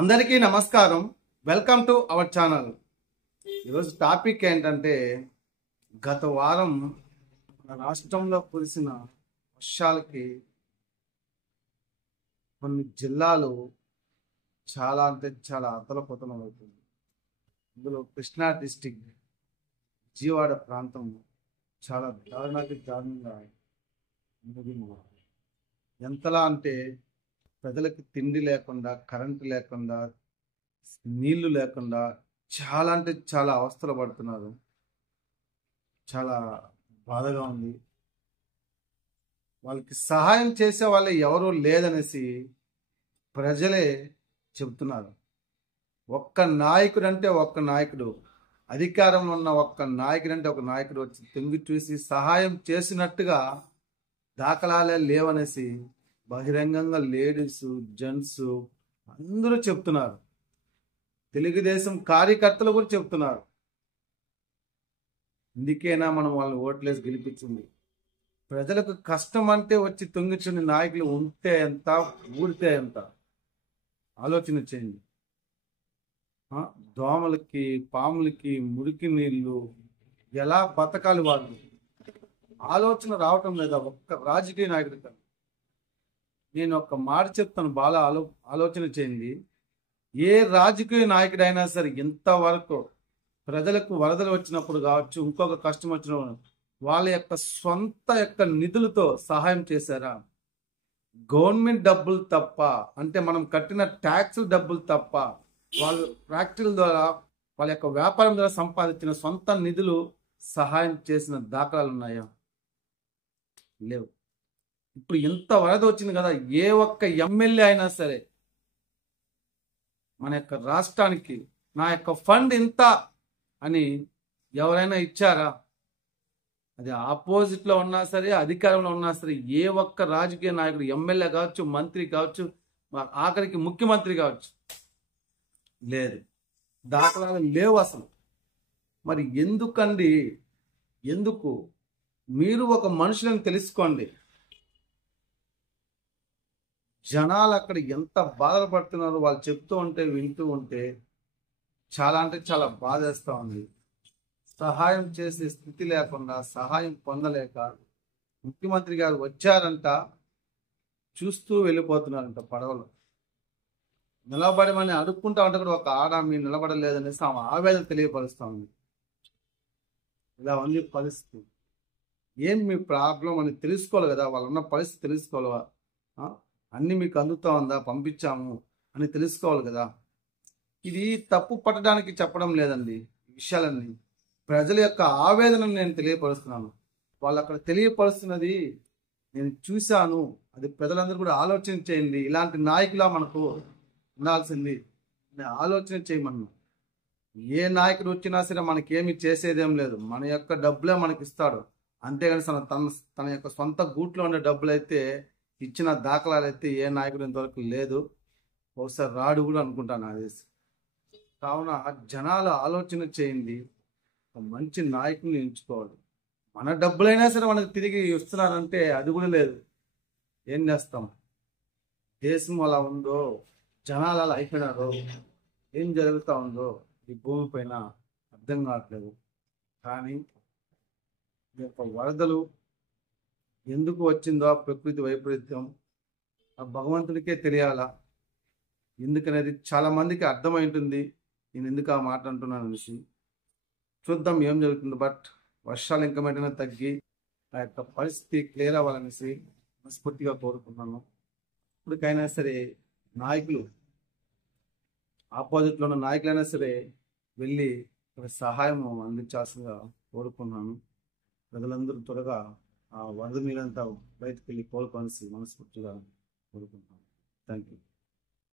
అందరికీ నమస్కారం. Welcome to our channel. ఈరోజు టాపిక్ ఏంటంటే, గత వారం మన రాష్ట్రంలో కురిసిన వర్షాలకి కొన్ని జిల్లాలు చాలా అంటే చాలా అతలకుతలం అవుతుంది. ఇందులో కృష్ణా డిస్టిక్ విజయవాడ ప్రాంతం చాలా దారుణంగా మునిగింది. ఎంతలా అంటే ప్రజలకు తిండి లేకుండా, కరెంటు లేకుండా, నీళ్లు లేకుండా చాలా అంటే చాలా అవస్థలు పడుతున్నారు. చాలా బాధగా ఉంది. వాళ్ళకి సహాయం చేసే వాళ్ళు ఎవరూ లేదనేసి ప్రజలే చెబుతున్నారు. ఒక్క నాయకుడు అంటే ఒక్క నాయకుడు, అధికారంలో ఉన్న ఒక్క నాయకుడు అంటే ఒక నాయకుడు వచ్చి తొంగి చూసి సహాయం చేసినట్టుగా దాఖలాలే లేవనేసి బహిరంగంగా లేడీస్, జెంట్స్ అందరూ చెప్తున్నారు. తెలుగుదేశం కార్యకర్తలు కూడా చెప్తున్నారు. ఇందుకేనా మనం వాళ్ళని ఓట్లేసి గెలిపించింది? ప్రజలకు కష్టం అంటే వచ్చి తొంగిచుని నాయకులు ఉంటే ఎంత, ఊడితే ఎంత ఆలోచన చేయండి. దోమలకి, పాములకి, మురికి నీళ్ళు ఎలా బతకాలి వాళ్ళు ఆలోచన రావటం లేదా ఒక్క రాజకీయ నాయకుడికి? నేను ఒక మాట చెప్తాను, బాగా ఆలోచన చేయండి. ఏ రాజకీయ నాయకుడైనా సరే ఇంతవరకు ప్రజలకు వరదలు వచ్చినప్పుడు కావచ్చు, ఇంకొక కష్టం వచ్చినప్పుడు వాళ్ళ యొక్క సొంత నిధులతో సహాయం చేశారా? గవర్నమెంట్ డబ్బులు తప్ప, అంటే మనం కట్టిన ట్యాక్స్ డబ్బులు తప్ప, వాళ్ళ ఫ్యాక్టరీల ద్వారా, వాళ్ళ యొక్క వ్యాపారం ద్వారా సంపాదించిన సొంత నిధులు సహాయం చేసిన దాఖలాలు ఉన్నాయా? లేవు. ఇప్పుడు ఇంత వరద వచ్చింది కదా, ఏ ఒక్క ఎమ్మెల్యే అయినా సరే మన యొక్క రాష్ట్రానికి నా యొక్క ఫండ్ ఇంత అని ఎవరైనా ఇచ్చారా? అది ఆపోజిట్లో ఉన్నా సరే, అధికారంలో ఉన్నా సరే, ఏ ఒక్క రాజకీయ నాయకుడు, ఎమ్మెల్యే కావచ్చు, మంత్రి కావచ్చు, ఆఖరికి ముఖ్యమంత్రి కావచ్చు, లేదు. దాఖలాలు లేవు అసలు. మరి ఎందుకండి? ఎందుకు? మీరు ఒక మనుషులను తెలుసుకోండి. జనాలు అక్కడ ఎంత బాధపడుతున్నారో వాళ్ళు చెప్తూ ఉంటే, వింటూ ఉంటే చాలా అంటే చాలా బాధేస్తూ ఉంది. సహాయం చేసే స్థితి లేకుండా, సహాయం పొందలేక ముఖ్యమంత్రి గారు వచ్చారంట, చూస్తూ వెళ్ళిపోతున్నారంట పడవలు. నిలబడమని అడుక్కుంటా ఉంటే కూడా ఒక ఆడ మీరు నిలబడలేదనేసి ఆమె ఆవేదన తెలియపరుస్తూ ఉంది. ఇలా ఉంది పరిస్థితి. ఏం మీ ప్రాబ్లం అని తెలుసుకోవాలి కదా, వాళ్ళు ఉన్న పరిస్థితి తెలుసుకోవాలా? అన్నీ మీకు అందుతూ ఉందా, పంపించాము అని తెలుసుకోవాలి కదా. ఇది తప్పు పట్టడానికి చెప్పడం లేదండి. ఈ విషయాలన్నీ ప్రజల యొక్క ఆవేదనను నేను తెలియపరుస్తున్నాను. వాళ్ళు అక్కడ తెలియపరుస్తున్నది నేను చూశాను. అది ప్రజలందరూ కూడా ఆలోచన చేయండి. ఇలాంటి నాయకులా మనకు ఉండాల్సింది ఆలోచన చేయమన్నా. ఏ నాయకుడు వచ్చినా సరే మనకేమి చేసేదేం లేదు. మన యొక్క డబ్బులే మనకి ఇస్తాడు. అంతేగాని తన యొక్క సొంత గూట్లో ఉండే డబ్బులు అయితే ఇచ్చిన దాఖలాలు అయితే ఏ నాయకుడు ఇంతవరకు లేదు. ఒకసారి రాడు కూడా అనుకుంటాను అదేసి. కావున జనాలు ఆలోచన చేయండి. ఒక మంచి నాయకుడిని ఎంచుకోవాలి. మన డబ్బులైనా సరే మనకు తిరిగి ఇస్తున్నారంటే అది కూడా లేదు. ఏం చేస్తాం? దేశం అలా ఉందో, జనాలు అలా అయిపోయినారో, ఏం జరుగుతూ ఉందో ఈ భూమి పైన అర్థం కావట్లేదు. కానీ ఈ యొక్క వరదలు ఎందుకు వచ్చిందో, ప్రకృతి వైపరీత్యం ఆ భగవంతుడికే తెలియాలా. ఎందుకనేది చాలా మందికి అర్థమై ఉంటుంది. నేను ఎందుకు ఆ మాట అంటున్నాను అనేసి. చూద్దాం ఏం జరుగుతుంది. బట్ వర్షాలు ఇంకా వెంటనే తగ్గి ఆ యొక్క పరిస్థితి క్లియర్ అవ్వాలనేసి మనస్ఫూర్తిగా కోరుకున్నాను. ఇప్పటికైనా సరే నాయకులు, ఆపోజిట్లో ఉన్న నాయకులైనా సరే వెళ్ళి సహాయం అందించాల్సిందిగా కోరుకున్నాను. ప్రజలందరూ త్వరగా ఆ వరద నీళ్ళంతా బయటకు వెళ్ళి కోలుకోవాల్సి మనస్ఫూర్తిగా కోరుకుంటున్నాను. Thank you.